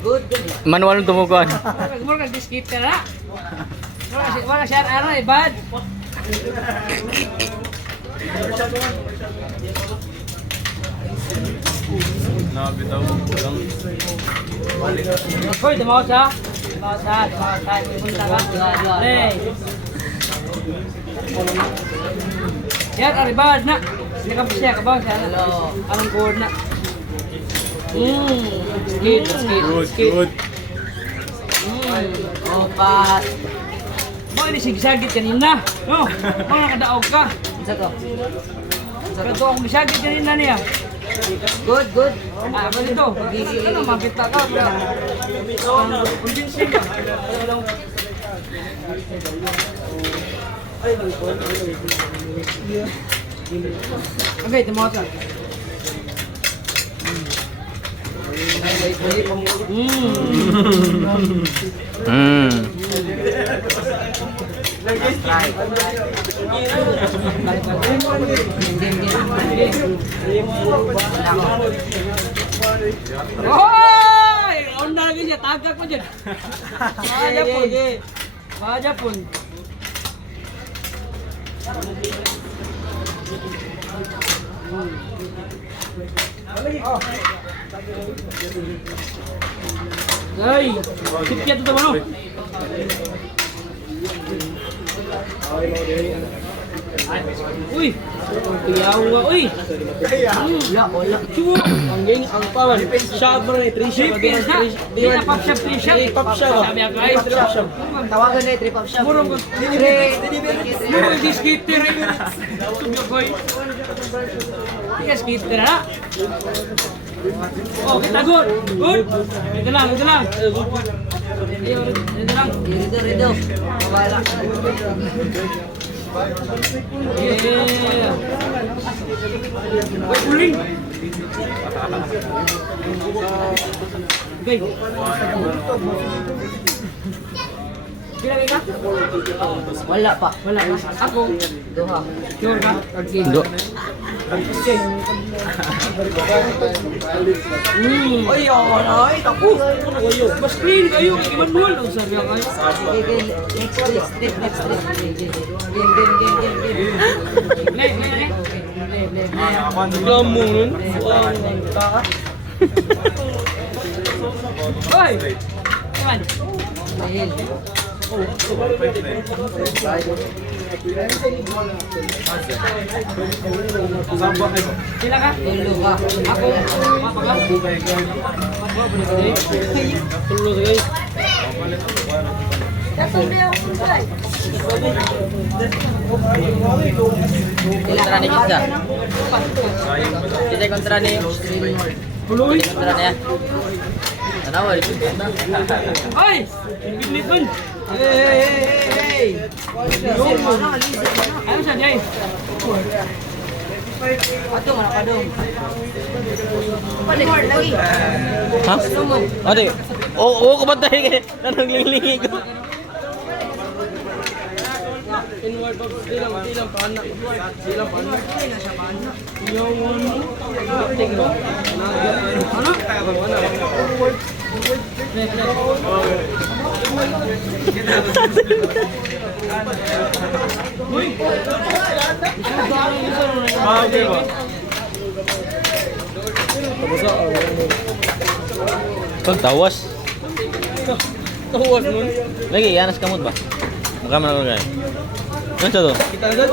Good. Manual tumukuan. Mura kang diskit ka na. Wala siya araw eh, bad. Nabitaw lang. Hoy, tumaw siya. Tumaw siya. Punta ka. Hey. Yan, aribad na. Hindi ka pa siya, kabaw siya. Anong gold na. Good. Opat. Mo ini sigsagit kanina. No, mga nakadaog ka. Isa to. Pero ako misagit kanina niya. Good. Ah, ano dito? Ano, makita ka. Convincing ka. Okay, tumawa ka. Hoy! Onda lagi siya, tagak mo dyan. Maja pun. Ay, sikit itu mana? Uy, tiyawa, uy. Wala. Cuba, ang pawan. Sabar ni Trisha. Di na pop shop Trisha. Pop shop. Sabi ako ay pop shop. Tawagan na trip up shop. Murong di skater. Subyo koy. Tiga skater na. Oh, kita good. Good. Ito lang. Ayo, ito lang. Rido. Wala. Yeah. Wait, puling. Okay. Kailan ka? Wala pa. Ako. Duha. Sure ka? Do. Oy, ay, tapos. Mas clean kayo. Imanual. Ang sabi ako kayo. Next trip. Game. Play. Kamu nun. Hoy! Yan. Mahil. Sila ka? Tulo ka. Ako. Mapagaw. Tulo ka guys. Kontra ni kita. Kita kontra ni. Tuloy. Kontra niya. Tanawa dito. Ay! Binipin. Hey. Ano siya, Jay? Ato mana padong. Panik lagi. Ha? Ade. Oo, kumatay kay nananglingi ko. Inward box silang panak. Yung ano? Okay ba? Tawas. Tawas nun. Lagi, yanas kamot ba? Magkama na kagaya. Ano siya to? Kita agad.